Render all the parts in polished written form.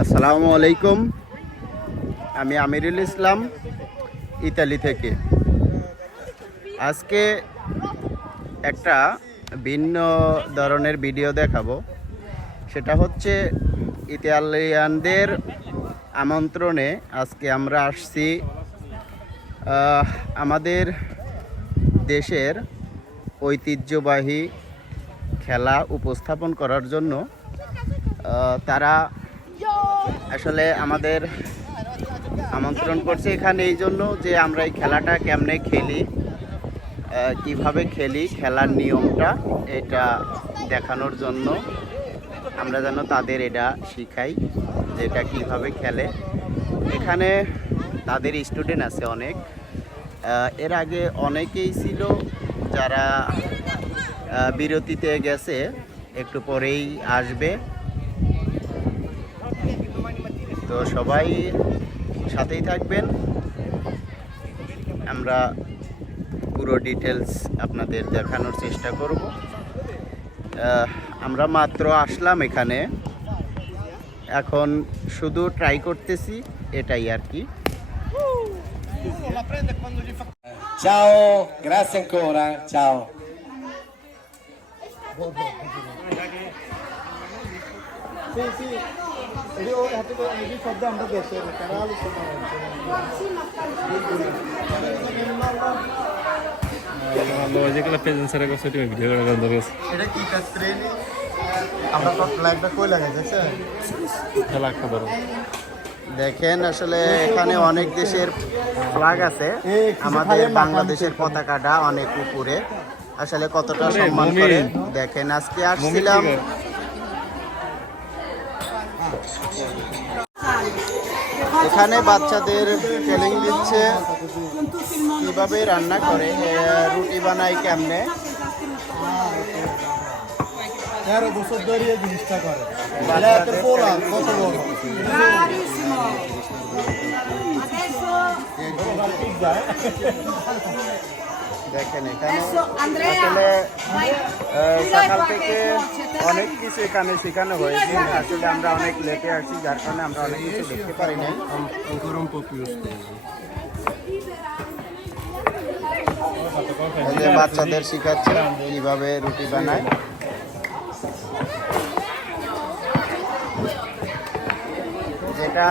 আসসালামু আলাইকুম। আমি আমিরুল ইসলাম, ইতালি থেকে। আজকে একটা ভিন্ন ধরনের ভিডিও দেখাবো। সেটা হচ্ছে ইতালিয়ানদের আমন্ত্রণে আজকে আমরা আসছি আমাদের দেশের ঐতিহ্যবাহী খেলা উপস্থাপন করার জন্য। তারা আসলে আমাদের আমন্ত্রণ করছে এখানে এই জন্য যে আমরা এই খেলাটা কেমনে খেলি, কিভাবে খেলি, খেলার নিয়মটা এটা দেখানোর জন্য আমরা যেন তাদের এটা শিখাই যে এটা কীভাবে খেলে। এখানে তাদের স্টুডেন্ট আছে অনেক। এর আগে অনেকেই ছিল যারা বিরতিতে গেছে, একটু পরেই আসবে। তো সবাই সাথেই থাকবেন, আমরা পুরো ডিটেলস আপনাদের দেখানোর চেষ্টা করব। আমরা মাত্র আসলাম এখানে, এখন শুধু ট্রাই করতেছি, এটাই আর কি। Ciao, grazie ancora, ciao. Sì, sì, io শব্দ আমরা দেশের তারা আলোচনা যেগুলো প্রেজেন্সারের কাছে তুমি ভিডিও করে গান ধরে এটা কি কাজ ট্রেনিং আমরা তো লাইভটা কই লাগাইছে খেলা একটা ধরো। দেখেন আসলে এখানে অনেক দেশের ফ্ল্যাগ আছে, আমাদের বাংলাদেশের পতাকাটা অনেক উপরে। আসলে কতটা সম্মান করে দেখেন। আজকে আসছিলাম এখানে, বাচ্চাদের ট্রেনিং দিচ্ছে কিভাবে রান্না করে, রুটি বানায় কেমনে। 13 বছর ধরে এই জিনিসটা করে বাচ্চাদের কত বড় দেখেন এখানে আসলে সকাল থেকে অনেক কিছু এখানে শেখানো হয়েছে। আসলে আমরা অনেক লেটে আসছি, যার কারণে আমরা অনেক কিছু দেখতে পারি নাই। এই যে বাচ্চাদের শেখাচ্ছে কিভাবে রুটি বানায়। যেটা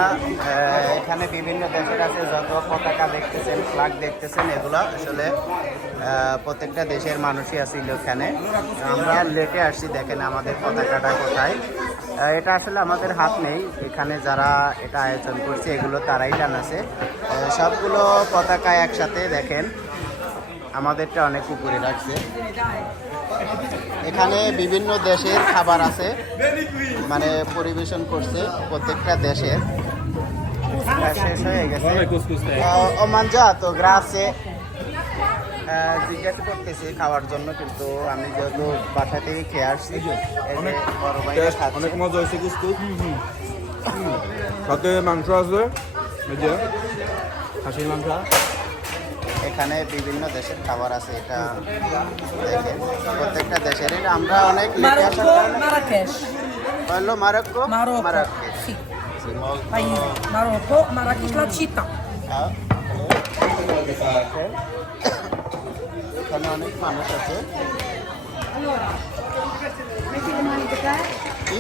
এখানে বিভিন্ন দেশের আছে, যত পতাকা দেখতেছেন, ফ্ল্যাগ দেখতেছেন, এগুলো আসলে প্রত্যেকটা দেশের মানুষই আসছিল এখানে। আমরা লেটে আসছি, দেখেন আমাদের পতাকাটা কোথায়। এটা আসলে আমাদের হাত নেই, এখানে যারা এটা আয়োজন করছে এগুলো তারাই টানাছে। সবগুলো পতাকা একসাথে দেখেন, আমাদেরটা অনেক উপরে রাখছে। এখানে বিভিন্ন দেশের খাবার আছে, মানে পরিবেশন করছে প্রত্যেকটা দেশের। শেষ হয়ে গেছে। ও মানজা তো গ্রাসে জিজ্ঞাসা করতেছি খাওয়ার জন্য, কিন্তু আমি যেহেতু বাসা থেকে খেয়ে আসছি, বড় ভাই অনেক মজা হয়েছে কুসকুস। সাথে মাংস আছে, খাসির মাংস। এখানে বিভিন্ন দেশের খাবার আছে, এটা দেখেন প্রত্যেকটা দেশের। আমরা অনেক লেটে আসার কারণে হলো মারক্কো, Marrakesh. Marocco, Marrakesh la città. এখানে অনেক মানুষ আছে। কি?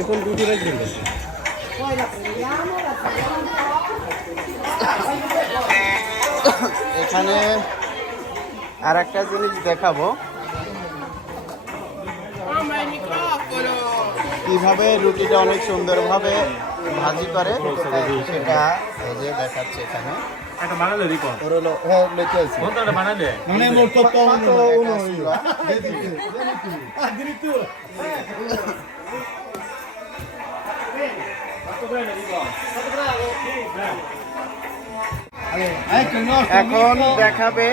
এখন দুটি রাখবেন Poi la prendiamo, la tagliamo un po'. এখানে আর একটা জিনিস দেখাবো, কিভাবে রুটিটা অনেক সুন্দরভাবে ভাজি করে সেটা এই যে দেখাচ্ছে এখানে। একটা বানালে রিপন কোনটা বানালে non è molto tondo uno io addirittura এখন দেখাবে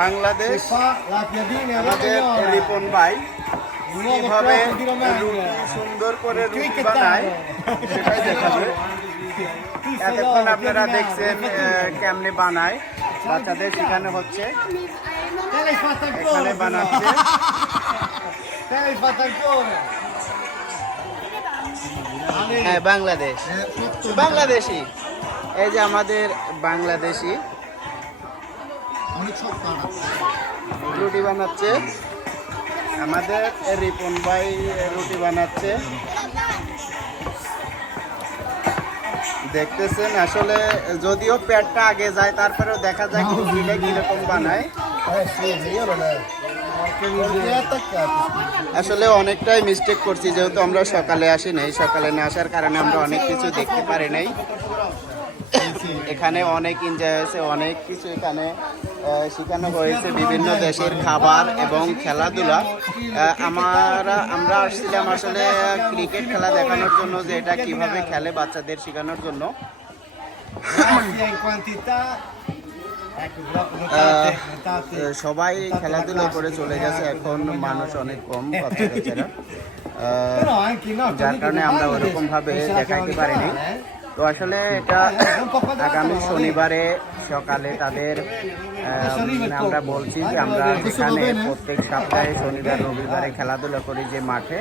বাংলাদেশ la piadina আমাদের রিপন ভাই কিভাবে রুটি সুন্দর করে রুটি বানায় সেটাই দেখাবে। এতক্ষণ আপনারা দেখছেন কেমনে বানায়, বাচ্চাদের শেখানো হচ্ছে, এখানে বানাচ্ছে। te l'hai fatta ancora হ্যাঁ বাংলাদেশ, বাংলাদেশি। এই যে আমাদের বাংলাদেশি অনেক সব বানাচ্ছে। রুটি বানাচ্ছে, আমাদের রিপন ভাই রুটি বানাচ্ছে, দেখতেছেন। আসলে যদিও পেটটা আগে যায়, তারপরেও দেখা যায় রুটিটা কিরকম বানায়। আসলে অনেকটাই মিস্টেক করছি, যেহেতু আমরা সকালে আসি নাই। সকালে না আসার কারণে আমরা অনেক কিছু দেখতে পারি নাই। এখানে অনেক এনজয় হয়েছে, অনেক কিছু এখানে শেখানো হয়েছে, বিভিন্ন দেশের খাবার এবং খেলাধুলা। আমরা আসছিলাম আসলে ক্রিকেট খেলা দেখানোর জন্য, যে এটা কিভাবে খেলে বাচ্চাদের শেখানোর জন্য। সবাই খেলাধুলা করে চলে গেছে, এখন মানুষ অনেক কম বাচ্চা কাচ্চারা, যার কারণে আমরা ওরকম ভাবে দেখাইতে পারিনি। তো আসলে এটা আগামী শনিবারে সকালে তাদের আমরা বলছি যে আমরা সেখানে প্রত্যেক সপ্তাহে শনিবার রবিবারে খেলাধুলা করি যে মাঠে,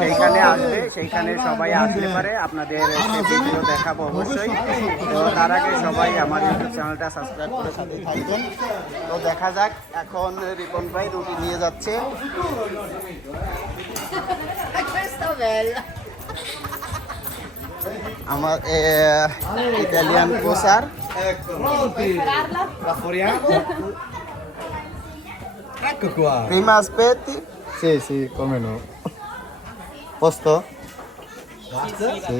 সেইখানে আসবে, সেইখানে সবাই আসতে পারে। আপনাদের ভিডিও দেখাবো অবশ্যই। তো তার আগে সবাই আমার ইউটিউব চ্যানেলটা সাবস্ক্রাইব করে সাথে থাকবেন। তো দেখা যাক, এখন রিপন ভাই রুটি নিয়ে যাচ্ছে। Questa bella. আমার Italian কোসার। Prepararla? Rafforiamo? Ecco qua. Prima aspetti. Sì, sì, come no. Posto? Basta? Sì.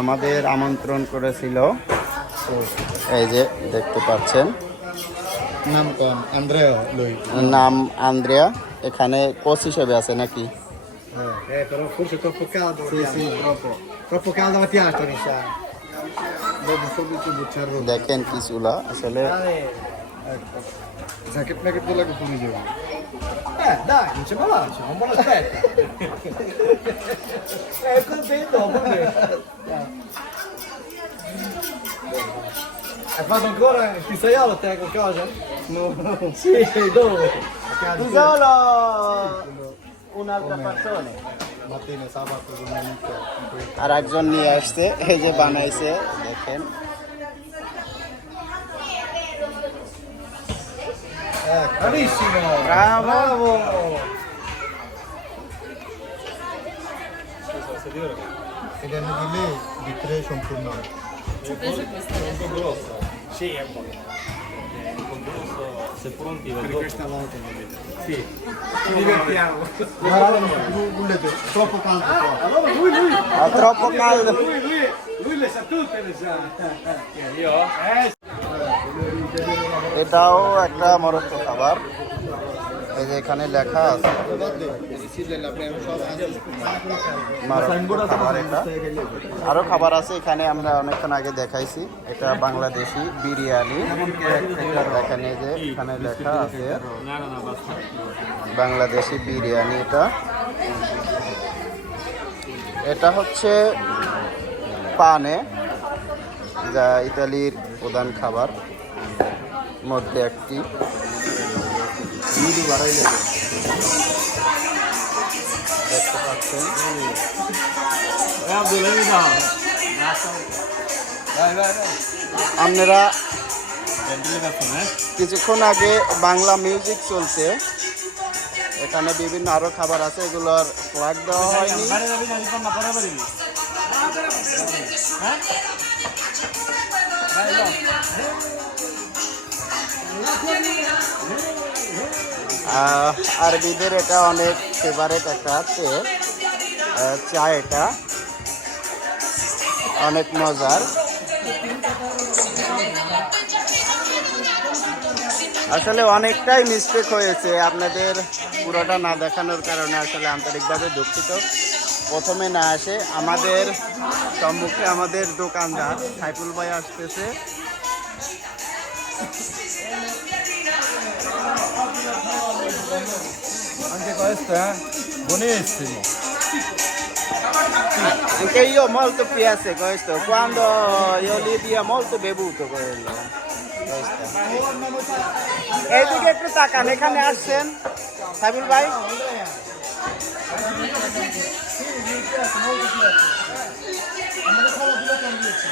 আমাদের আমন্ত্রণ করেছিল, এই যে দেখতে পাচ্ছেন, নাম কম Andrea lui. নাম আন্দ্রেয়া। এখানে কোচ হিসেবে আছে নাকি? Però forse è troppo caldo. Sì, sì, troppo. Troppo caldo la piastra, mi sa. Devo subito buttare via. দেখেন কি চুলা আসলে। Ecco. Sa che non è che tu la compagni io. Dai, non c'è malaccio, un buon aspetto. Contento, per me. Hai fatto ancora il pizzaiolo te qualcosa? No. Sì, dove? Solo un'altra persona। Mattina, sabato, domenica. আর একজন নিয়ে আসছে, এই যে বানাইছে দেখেন। Bravissimo! Bravo! E le hanno di lì, di 3 sono formati. Sì, è un po'. Se pronti, per Questa volta non vedo. Sì. Ci divertiamo. Guarda, volete, troppo caldo qua. Allora lui, È troppo caldo। lui le sa tutte, le sa. io? এটাও একটা Morocco খাবার, এই যে এখানে লেখা আছে Morocco খাবার। এটা আরো খাবার আছে এখানে, আমরা অনেকক্ষণ আগে দেখাইছি। এটা বাংলাদেশি বিরিয়ানি, দেখেন এই যে এখানে লেখা আছে বাংলাদেশি বিরিয়ানি। এটা হচ্ছে পানে, যা ইতালির প্রধান খাবার মধ্যে একটি। দেখতে পাচ্ছেন আপনারা, কিছুক্ষণ আগে বাংলা মিউজিক চলছে, এখানে বিভিন্ন আরো খাবার আছে, এগুলোর ফ্ল্যাগ দেওয়া হয়নি। আরবিদের এটা অনেক ফেভারেট একটা আছে চা, এটা অনেক মজার। আসলে অনেকটাই মিস্টেক হয়েছে, আপনাদের পুরোটা না দেখানোর কারণে আসলে আন্তরিকভাবে দুঃখিত। প্রথমে না আসে আমাদের সম্মুখে আমাদের দোকানদার সাইফুল ভাই আসতেছে। Anche questo, buonissimo. Anche io molto piace questo, quando io lì dia molto bevuto quello. এইদিকে একটু তাকান, এখানে আসছেন সাইবুল ভাই। আমাদের খেলাধুলা কম দিয়েছে